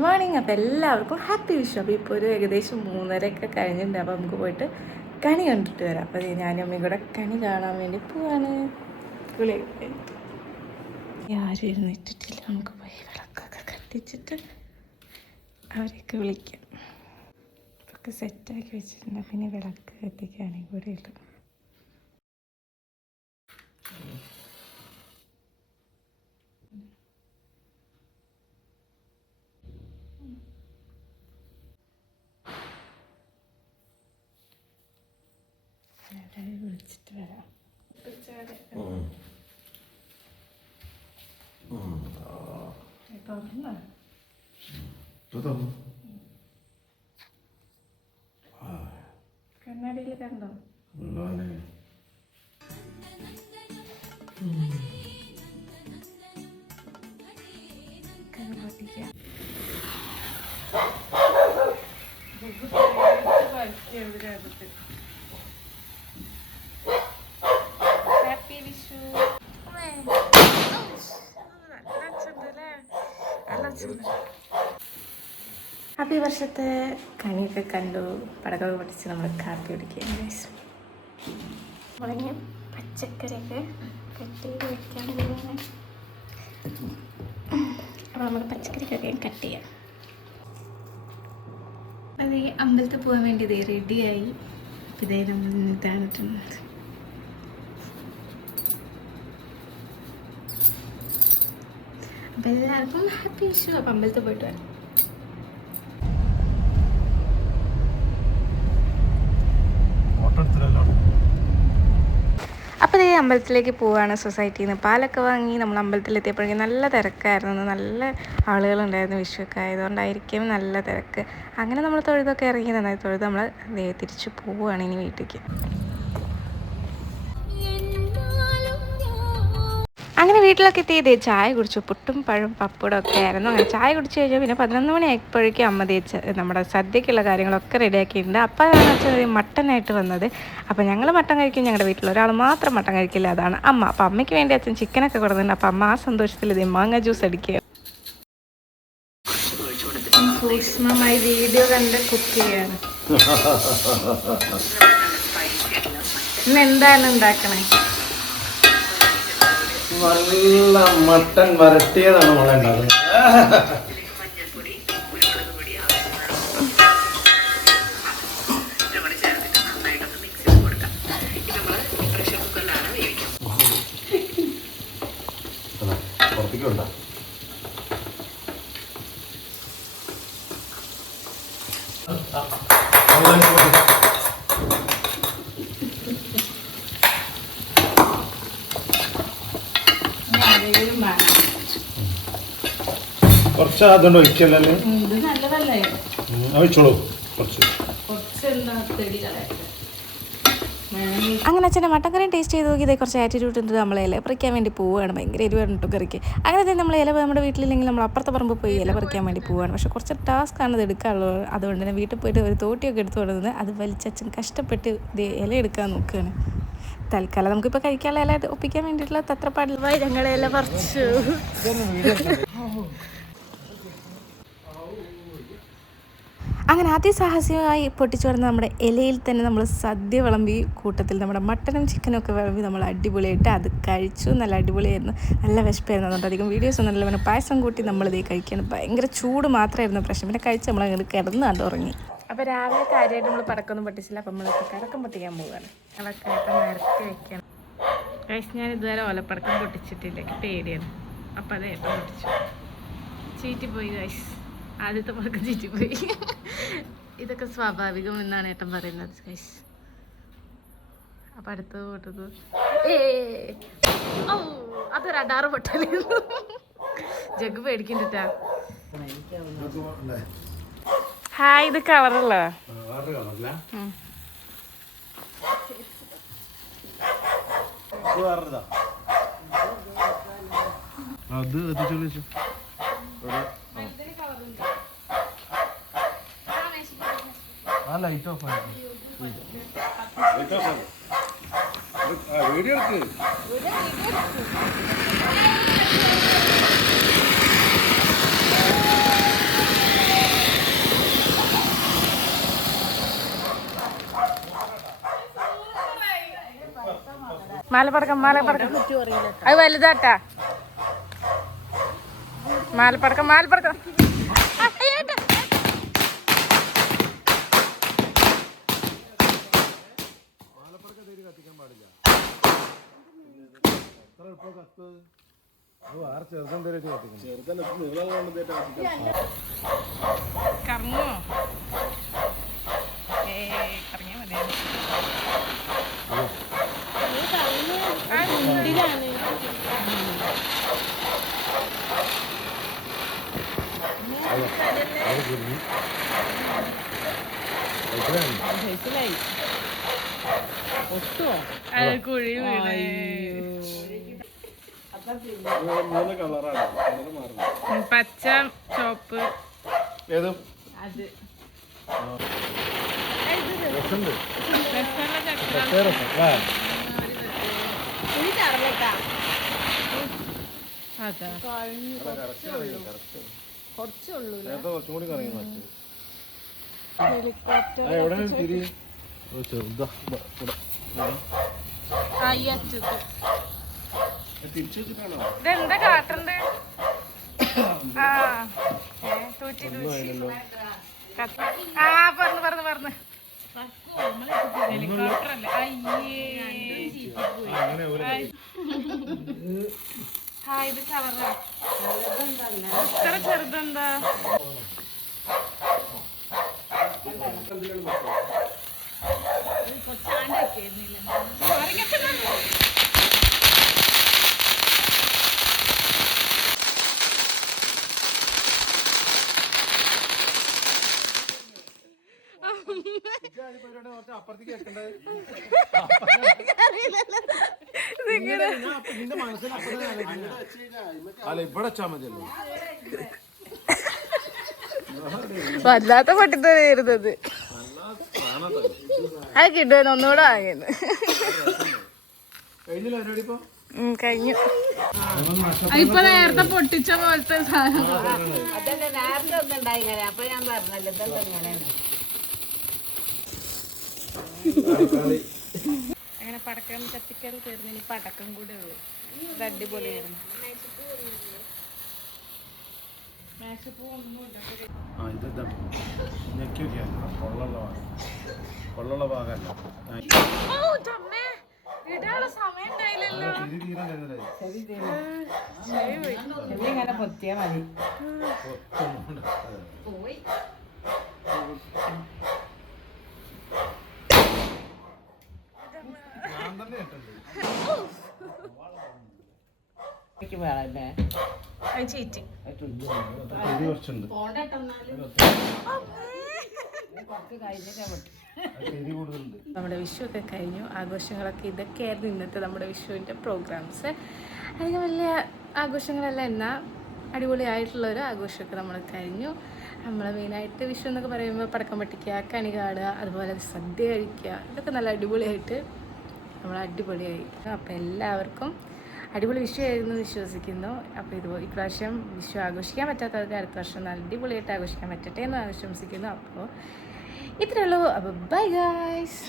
Good morning. അപ്പോൾ എല്ലാവർക്കും happy Vishu. അപ്പോൾ ഇപ്പോൾ ഒരു ഏകദേശം 3:30 കഴിഞ്ഞിട്ടുണ്ട്. അപ്പോൾ നമുക്ക് പോയിട്ട് കണി കണ്ടിട്ട് വരാം. അപ്പോൾ ഞാനും അമ്മയും കൂടെ കണി കാണാൻ വേണ്ടി പോവാണ്. കുളിയൊക്കെ ആരും ഇരുന്നിട്ടിട്ടില്ല. നമുക്ക് പോയി വിളക്കൊക്കെ കത്തിച്ചിട്ട് അവരെയൊക്കെ വിളിക്കാം. ഇതൊക്കെ സെറ്റാക്കി വെച്ചിട്ടുണ്ട്. പിന്നെ വിളക്ക് കത്തിക്കുകയാണെങ്കിൽ കൂടെ ഉള്ളു. വിളിച്ചിട്ട് വരാം. കണ്ണാടിയിൽ കണ്ടോ? ഹാപ്പി വിഷു. ഹാപ്പി വർഷത്തെ കണിയൊക്കെ കണ്ടു. പടക്കമൊക്കെ പൊട്ടിച്ച് നമ്മൾ കാപ്പി കുടിക്കുകയാണ്. നമ്മളിങ്ങനെ പച്ചക്കറിയൊക്കെ കട്ട് ചെയ്ത് വെക്കാൻ പോവുകയാണ്. അപ്പോൾ നമ്മൾ പച്ചക്കറിക്കൊക്കെ കട്ട് ചെയ്യാം. അത് ഈ അമ്പലത്തിൽ പോകാൻ വേണ്ടി ഇതേ റെഡിയായി. ഇതേ നമ്മൾ ഇതാണിട്ടുണ്ട്. അപ്പം എല്ലാവർക്കും ഹാപ്പി വിഷു. അപ്പം അമ്പലത്തിൽ പോയിട്ട് വരാം. അപ്പോൾ ഈ അമ്പലത്തിലേക്ക് പോവുകയാണ്. സൊസൈറ്റിയിൽ നിന്ന് പാലൊക്കെ വാങ്ങി നമ്മൾ അമ്പലത്തിലെത്തിയപ്പോഴേക്കും നല്ല തിരക്കായിരുന്നു. നല്ല ആളുകളുണ്ടായിരുന്നു. വിഷുവൊക്കെ ആയതുകൊണ്ടായിരിക്കും നല്ല തിരക്ക്. അങ്ങനെ നമ്മൾ തൊഴുതൊക്കെ ഇറങ്ങി നന്നായി തൊഴുത് നമ്മൾ തിരിച്ചു പോവുകയാണ് ഇനി വീട്ടിലേക്ക്. അങ്ങനെ വീട്ടിലൊക്കെ എത്തിയതേ ചായ കുടിച്ചു. പുട്ടും പഴം പപ്പടം ഒക്കെ ആയിരുന്നു. അങ്ങനെ ചായ കുടിച്ച് കഴിഞ്ഞാൽ പിന്നെ 11 മണി ആയപ്പോഴേക്കും അമ്മ നമ്മുടെ സദ്യക്കുള്ള കാര്യങ്ങളൊക്കെ റെഡിയാക്കിയിട്ടുണ്ട്. അപ്പോഴാണ് വെച്ചാൽ മട്ടനായിട്ട് വന്നത്. അപ്പോൾ ഞങ്ങൾ മട്ടൻ കഴിക്കും. ഞങ്ങളുടെ വീട്ടിൽ ഒരാൾ മാത്രം മട്ടൻ കഴിക്കില്ല, അതാണ് അമ്മ. അപ്പോൾ അമ്മയ്ക്ക് വേണ്ടി അച്ഛൻ ചിക്കനൊക്കെ കൊടുക്കുന്നുണ്ട്. അപ്പോൾ അമ്മ ആ സന്തോഷത്തിൽ ഇത് മാങ്ങ ജ്യൂസ് അടിക്കുക. സൂക്ഷ്മമായി വീഡിയോ കണ്ട് കുക്ക് ചെയ്യാണ്. ഇന്ന് എന്താണ് ഉണ്ടാക്കണേ? നല്ല മട്ടൻ വരട്ടിയതാണ് മോളെ ഉണ്ടാക്കുന്നത്. പുറത്തേക്കുണ്ടോ? കുറച്ച് അതുകൊണ്ട് ഒഴിക്കല്ലേ? ഒഴിച്ചോളൂ കുറച്ച്. അങ്ങനെ അച്ഛൻ്റെ മട്ടൻ കറിയും ടേസ്റ്റ് ചെയ്ത് നോക്കി. ഇതേ കുറച്ച് ആറ്റിറ്റ്യൂഡ് ഉണ്ട്. നമ്മൾ ഇല പറിക്കാൻ വേണ്ടി പോവുകയാണ്. ഭയങ്കര എരിവാണ് കേട്ടോ കറിക്ക്. അങ്ങനെ തന്നെ നമ്മൾ ഇല നമ്മുടെ വീട്ടിലില്ലെങ്കിൽ നമ്മൾ അപ്പുറത്തെ പറമ്പ് പോയി ഇല പറിക്കാൻ വേണ്ടി പോവുകയാണ്. പക്ഷേ കുറച്ച് ടാസ്ക്കാണ് ഇത് എടുക്കാനുള്ളത്. അതുകൊണ്ട് തന്നെ വീട്ടിൽ പോയിട്ട് ഒരു തോട്ടിയൊക്കെ എടുത്തു കൊടുക്കുന്നത്. അത് വലിച്ചച്ഛൻ കഷ്ടപ്പെട്ട് ഇല എടുക്കാൻ നോക്കുകയാണ്. തൽക്കാലം നമുക്കിപ്പോൾ കഴിക്കാനുള്ള ഇല ഒപ്പിക്കാൻ വേണ്ടിയിട്ടുള്ള തത്രപ്പാടിൽ ഞങ്ങളുടെ ഇല പറിച്ചു. അങ്ങനെ അതിസാഹസികമായി പൊട്ടിച്ചു വരുന്ന നമ്മുടെ ഇലയിൽ തന്നെ നമ്മൾ സദ്യ വിളമ്പി. കൂട്ടത്തിൽ നമ്മുടെ മട്ടനും ചിക്കനും ഒക്കെ വിളമ്പി നമ്മൾ അടിപൊളിയായിട്ട് അത് കഴിച്ചു. നല്ല അടിപൊളിയായിരുന്നു. നല്ല വിശപ്പായിരുന്നു. അതുകൊണ്ട് അധികം വീഡിയോസ് ഒന്നുമില്ല. പിന്നെ പായസം കൂട്ടി നമ്മളിതേ കഴിക്കുകയാണ്. ഭയങ്കര ചൂട് മാത്രമായിരുന്നു പ്രശ്നം. പിന്നെ കഴിച്ച് നമ്മൾ അങ്ങനെ കിടന്ന് കണ്ട് ഉറങ്ങി. അപ്പോൾ രാവിലെ കാര്യമായിട്ട് നമ്മൾ പടക്കൊന്നും പൊട്ടിച്ചില്ല. അപ്പം നമ്മളിപ്പോൾ കടക്കം പൊട്ടിക്കാൻ പോവുകയാണ്. അതൊക്കെ നിരത്തി വെക്കണം. കഴിച്ച് ഞാൻ ഇതുവരെ ഓലപ്പടക്കം പൊട്ടിച്ചിട്ടില്ല. എനിക്ക് പേടിയാണ്. അപ്പം അത് ഏട്ടൻ പൊട്ടിച്ചു. ചീറ്റിപ്പോയി ഗൈസ്. ആദ്യത്തെ പടക്കം ചീറ്റിപ്പോയി. ഇതൊക്കെ സ്വാഭാവികം എന്നാണ് ഏട്ടൻ പറയുന്നത് ഗൈസ്. അപ്പം അടുത്തത് പൊട്ടത് അതൊരു അടാറ് പൊട്ടലായിരുന്നു. ജഗ് പേടിക്കണ്ടിട്ടാ. ഹായ്, ഇത് കളറുള്ള അത് എത്തിച്ചു. ആ ലൈറ്റ് ഓഫ് ആയി. വീഡിയോ എടുക്ക്. മാലപ്പടക്കം അത് വലുതാട്ടാ. മാലപ്പടക്കം കറങ്ങോ? കറങ്ങിയാ മതിയാണ്. കുഴി പച്ച ചോപ്പ് അത് ഇതെന്താ കാട്ടണ്ട്? പറന്ന് ഹെലികോപ്റ്റർ അല്ലേ? ഇത് കളറാ. ഇത്ര ചെറുതെന്താ? വല്ലാത്ത പൊട്ടിത്തരുന്നത്. അത് കിട്ടുമെന്ന് ഒന്നുകൂടെ വാങ്ങിയത്. കഴിഞ്ഞു. ഇപ്പൊ നേരത്തെ പൊട്ടിച്ച പോലത്തെ സാധനം. അങ്ങനെ പടക്കം കത്തിക്കൽ തീർന്ന് ഇനി പടക്കം കൂടെ ഉള്ളു. ഇത് അടിപൊളിയായിരുന്നു. കൊള്ളുള്ള ഭാഗമല്ല. ഇടാനുള്ള സമയം ഉണ്ടായില്ലല്ലോ. ഇങ്ങനെ പൊത്തിയാ മതി. നമ്മുടെ വിഷു ഒക്കെ കഴിഞ്ഞു. ആഘോഷങ്ങളൊക്കെ ഇതൊക്കെയായിരുന്നു ഇന്നത്തെ നമ്മുടെ വിഷുവിൻ്റെ പ്രോഗ്രാംസ്. അധികം വലിയ ആഘോഷങ്ങളല്ല, എന്നാൽ അടിപൊളിയായിട്ടുള്ളൊരു ആഘോഷമൊക്കെ നമ്മൾ കഴിഞ്ഞു. നമ്മൾ മെയിനായിട്ട് വിഷു എന്നൊക്കെ പറയുമ്പോൾ പടക്കം പൊട്ടിക്കുക, കണി കാണുക, അതുപോലെ സദ്യ കഴിക്കുക, ഇതൊക്കെ നല്ല അടിപൊളിയായിട്ട് നമ്മൾ അടിപൊളിയായി. അപ്പോൾ എല്ലാവർക്കും അടിപൊളി വിഷു ആയിരുന്നു വിശ്വസിക്കുന്നു. അപ്പോൾ ഇപ്രാവശ്യം വിഷു ആഘോഷിക്കാൻ പറ്റാത്തവർക്ക് അടുത്ത വർഷം നല്ല അടിപൊളിയായിട്ട് ആഘോഷിക്കാൻ പറ്റട്ടെ എന്ന് ആശംസിക്കുന്നു. അപ്പോൾ ഇത്രയേ ഉള്ളൂ. അപ്പോൾ ബൈ ഗൈസ്.